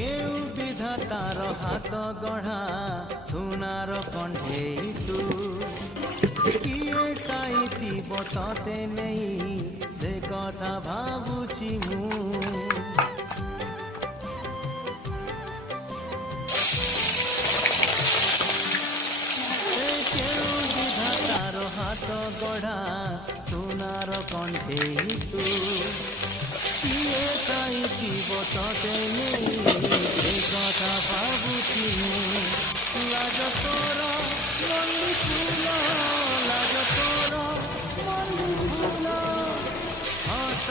কেউ বিধাতার হাত গঢ়া সোণার কণ্ঠেই তু কিয়ে সাইতিব ততে নেই সে কথা ভাবুছি মু কেউ বিধাতার হাত গঢ়া সোণার কণ্ঠেই তু কিয়ে সাইতিব ততে নেই সে কথা ভাবুছি মু লাজ তোর মল্লি ফুল লাজ তোর মল্লি ফুল হস